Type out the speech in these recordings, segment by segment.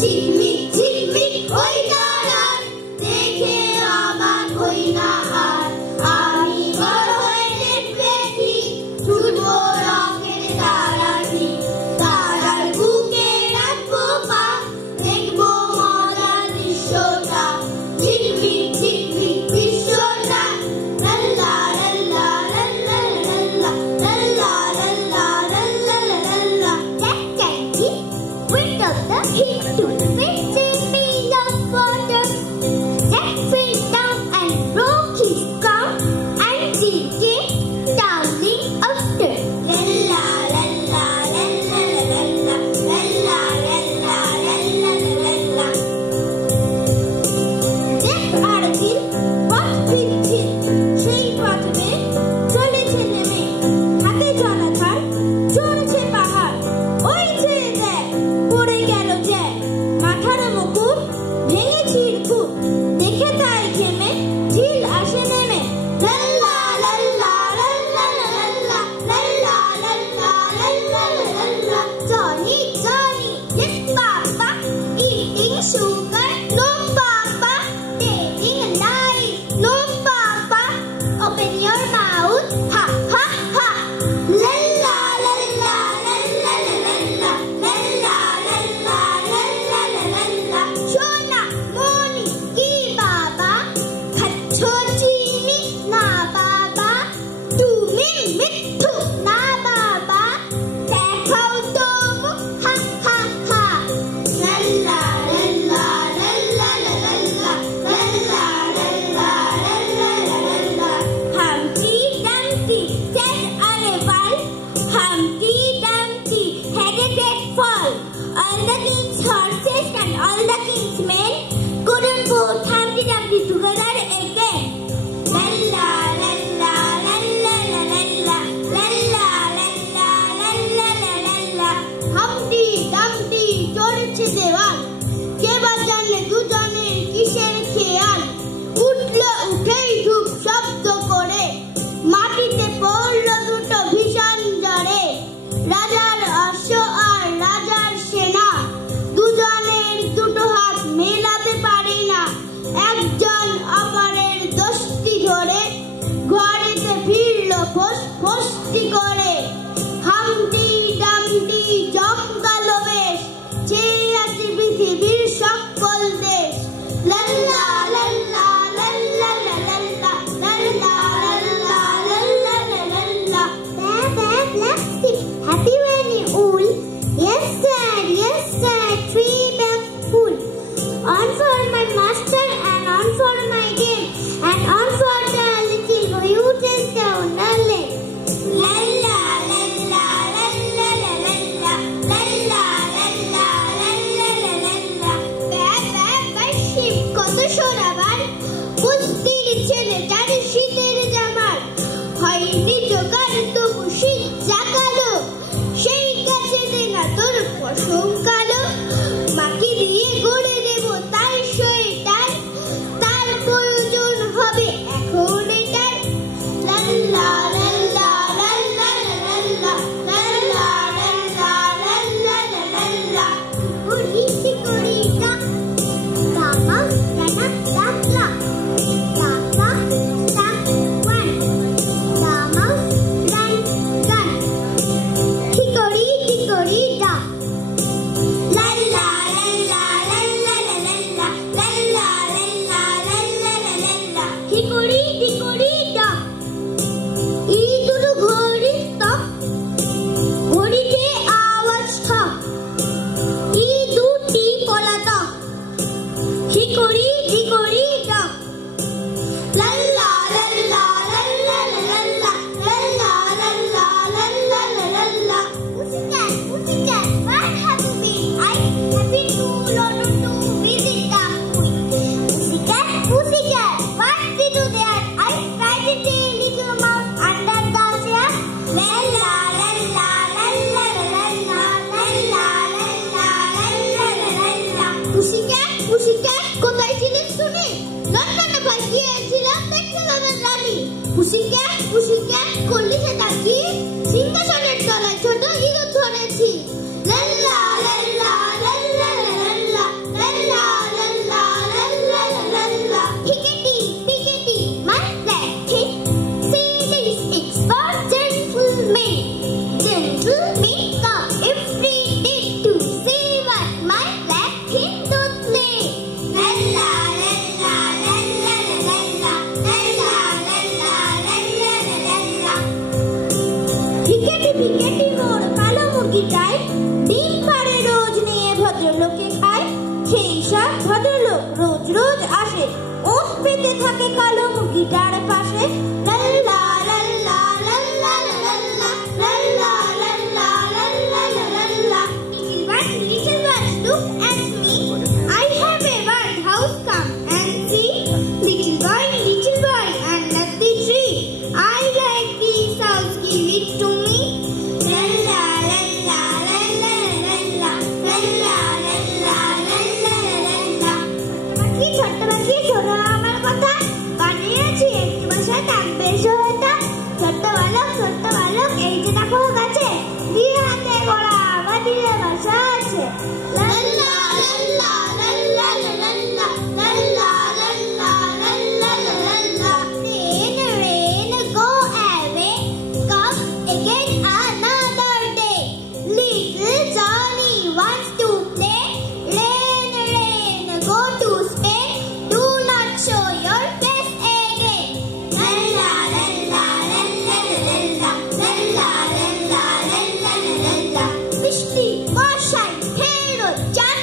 ঝিকমিক ঝিকমিক ওই তারার দেখে অবাক হই না আর। আমি বড় হয়ে দেখি ছুটবো রঙের তারার দিক। তারার বুকে রাখবো পা, দেখবো মজার দৃশ্যটা। ঝিকমিক ঝিকমিক বিশ্বটা লাল্লা লাল্লা লাল্লা লাল্লা লাল্লা লাল্লা লাল্লা লাল্লা। Jack and Jill went up the hill to fetch a pail of water. Jack fell down and broke his crown, and Jill came tumbling after. Lalla lalla lalla lalla lalla lalla lalla lalla. Jack R Jill পথ ফিরছে, সেই পথে চলেছে নেমে। হাতে জলাধার, চড়ছে পাহাড়, ওই যে দেখ পড়ে গেল জ্যাক। মাথার মুকুট ভেঙে চিরকুট, দেখে তাই ঘেমে ঝিল আসে নেমে। লাল্লা লাল্লা লাল্লা লাল্লা লাল্লা লাল্লা লাল্লা লাল্লা। Johnny Johnny yes papa, eating sugar no papa, taking a knife no papa, open your mouth ha ha ha. Lalla lalla lalla lalla lalla lalla lalla lalla. Shona Moni ki baba, খাচ্ছো চিনি না বাবা, তুমি মিঠু না বাবা, দেখাও তো মুখ হা হা হা। লাল্লা লাল্লা লাল্লা লাল্লা লাল্লা লাল্লা লাল্লা লাল্লা। Humpty Dumpty sat on a wall, Humpty Dumpty had a great fall. All the king's horses and all the king's men couldn't put Humpty Dumpty together again. Lalla lalla lalla lalla lalla lalla lalla lalla. Humpty Dumpty চড়েছে দেওয়াল, কে বা জানে দুজনের কিসের খেয়াল। উঠলো উঠেই ধূপ শব্দ করে, মাটিতে পড়লো দুটো ভীষণ জ্বরে। রাজার অশ্ব আর রাজার সেনা, দুজনের দুটো হাত মেলাতে পারে না। একজন অপরের দোস্তি ধরে ঘরেতে ফিরলো ফোস ফোসটি করে। হাম্পটি ডাম্পটি জমকালো বেশ, চেয়ে আছে পৃথিবীর সকল দেশ। লাল্লা লাল্লা লাল্লা লাল্লা লাল্লা লাল্লা লাল্লা লাল্লা। Black sheep, happy when you wool. Yes sir, three bags full. On for my master and on for my game, and on for the little mutant down the lane. Lalla lalla lalla lalla lalla lalla lalla lalla. Black sheep কত সোনাবার, বুঝতির ছেলেটার শীতের জামার। হয়নি জোগাড় তবু শীত Zagallo, সেই গাছে দেনা তোর পশম কালো। মাকে দিয়ে গড়ে দেব তার সোয়েটার, তার প্রয়োজন হবে এখন এটার। লাল্লা লাল্লা লাল্লা লাল্লা লাল্লা লাল্লা লাল্লা লাল্লা। উড়ি চিকুড়ি ডাক, ডাকা ডাক ডাকলা, ডাকা ডাক ওয়ান, ডামা রান গান। চিকুড়ি চিকুড়ি ডাক। Lalla lalla lalla lalla lalla lalla lalla lalla. Hickory dickory dock. এই দুটো ঘড়ির টক, ঘড়িতে আওয়াজ ঠক। এই দুটি পলাতক, হিকড়ি ডিকড়ি doc. লাল্লা লাল্লা লাল্লা লাল্লা লাল্লা লাল্লা লাল্লা লাল্লা। Pussycat, what have you been? I have been too long to visit the queen. Pussycat, what did you there? I tried to tell little mouse under the chair. Lalla lalla lalla lalla lalla lalla lalla lalla. Pussycat, কোথায় ছিলেন শুনি? লন্ডনে ভাই গিয়েছিলাম দেখতে দাদার রানী। Pussycat, করলি সেটা কি? সিংহাসনের তলায় ছোট ইঁদুর ধরেছি। লাল্লা লাল্লা লাল্লা লাল্লা থাকে কালো মুরগিটার পাশে। লাল্লা লাল্লা লাল্লা লাল্লা লাল্লা লাল্লা লাল্লা লাল্লা। Little birds, look at me. I have a bird house, come and see. Little boy, under the tree. I like this house, give it to me. Lalla lalla lalla lalla lalla lalla lalla lalla. ছোট্ট পাখি শোনো আমার কথা, বানিয়েছি একটু বাসা থাকবে সোহেতা। ছোট্ট বালক এই যে দেখো গাছে, দিয়ে হাতে গোড়া আমার দিয়ে বাসা আছে। লাল্লা লাল্লা লাল্লা লাল্লা লাল্লা লাল্লা লাল্লা লাল্লা। Rain, go away, come again another day. Little Johnny wants to play. Rain, go to Spain, do not show your face again. Lalla lalla lalla lalla lalla lalla lalla lalla. Mishti মশাই ফেরত যান,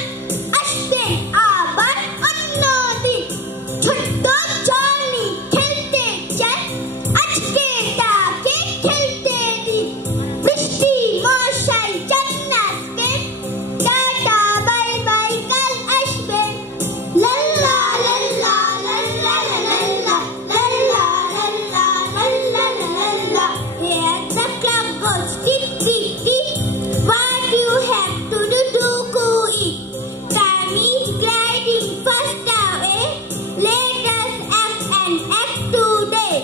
আসবেন আবার অন্যদিন। ছোট্ট Johnny খেলতে চান, আজকে তাকে খেলতে দিন। বৃষ্টি মশাই যান আসবেন, টাটা বাই বাই কাল আসবেন। লাল্লা লাল্লা লাল্লা লাল্লা লাল্লা লাল্লা লাল্লা লাল্লা। Here the clock goes tick tick tick. What you have to do go eat. Time is gliding fast away. Let us act and act today.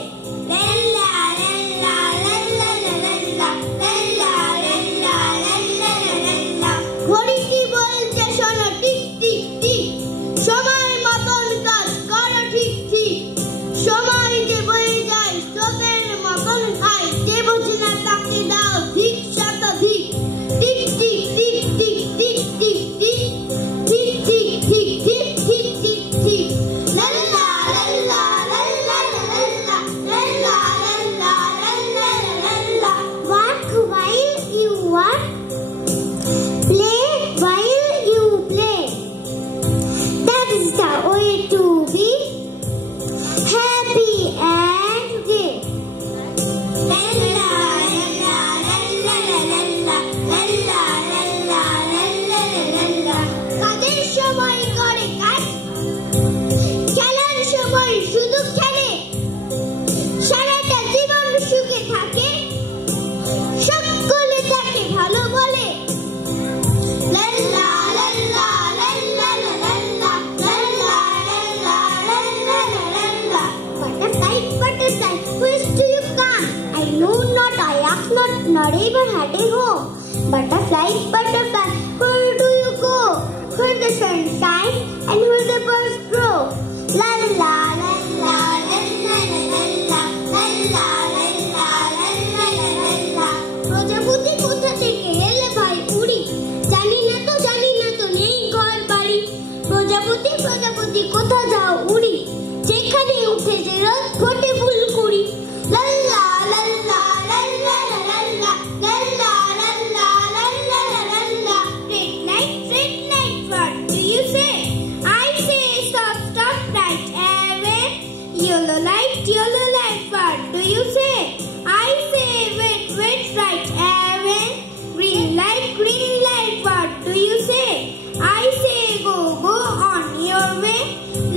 Lalla lalla lalla lalla lalla lalla lalla lalla. ঘড়িটি বলছে শোনো tick টিক tick, সময় মতন কাজ করো ঠিক ঠিক। সময় যে বয়ে যায় স্রোতের মতন খায়, যে বোঝে না তাকে দাও ঠিক শতধিক। টিক টিক টিক টিক টিক টিক টিক ঠিক ঠিক ঠিক ঠিক ঠিক ঠিক ঠিক। লাল্লা লাল্লা লাল্লা লাল্লা লাল্লা লাল্লা লাল্লা লাল্লা। Work while you work, play while you play. That is the way to be happy and gay. Lalla lalla lalla lalla lalla lalla lalla lalla. কাজের সময় করে কাজ, খেলার সময় শুধু খেলে, সারাটা জীবন সুখে থাকে, সকলে তাকে ভালো বলে। লাল্লা লাল্লা লাল্লা লাল্লা লাল্লা লাল্লা লাল্লা লাল্লা। Butterfly, whence do you come? I know not, I ask not, nor even had a home. Butterfly, where do you go? Where the sun shines and where the birds grow. Lalla lalla lalla lalla lalla lalla lalla lalla. প্রজাপতি কোথা থেকে এলে ভাই উড়ি, জানি না তো নেই ঘর বাড়ি। প্রজাপতি কোথা যাও উড়ি, যেখানে উঠেছে রোদ ফোটে ফুলকুড়ি। লাল্লা লাল্লা লাল্লা লাল্লা লাল্লা লাল্লা লাল্লা লাল্লা। Red light, what do you say? I say stop right away. Yellow light, what do you say? I say wait right away. Green light, what do you say? I say go on your way.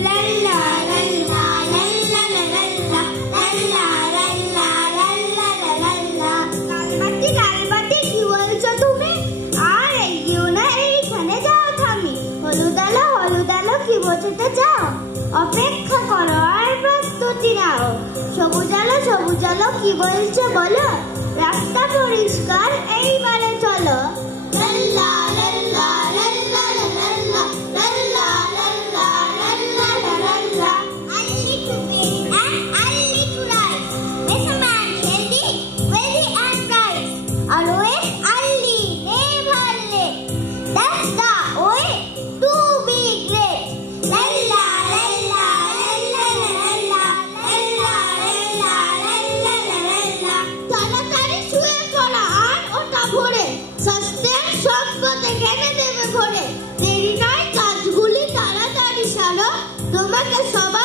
Lalla lalla lalla lalla lalla lalla lalla lalla. কালবাতি কি বলছো তুমি? আর এগিয়েও না, এইখানে যাও থামি। হলুদ আলো কি বোঝাতে চাও? অপেক্ষা করো আর প্রস্তুতি নাও। সবুজ আলো কি বলছে বলো? রাস্তা পরিষ্কার, এইবারে চলো। লাল্লা লাল্লা লাল্লা লাল্লা লাল্লা লাল্লা লাল্লা লাল্লা। I lick berry and I lick rice. Make a man healthy, wealthy and bright. Always early, never late. That's the way to be great. Lalla lalla lalla lalla lalla lalla lalla lalla. তাড়াতাড়ি শুয়ে পড়া আর ওটা ভোরে, সস্তের সব পথে ঘেনে দেবে ভরে। দেরি নয় কাজগুলি তাড়াতাড়ি সারো, তোমাকে সবাই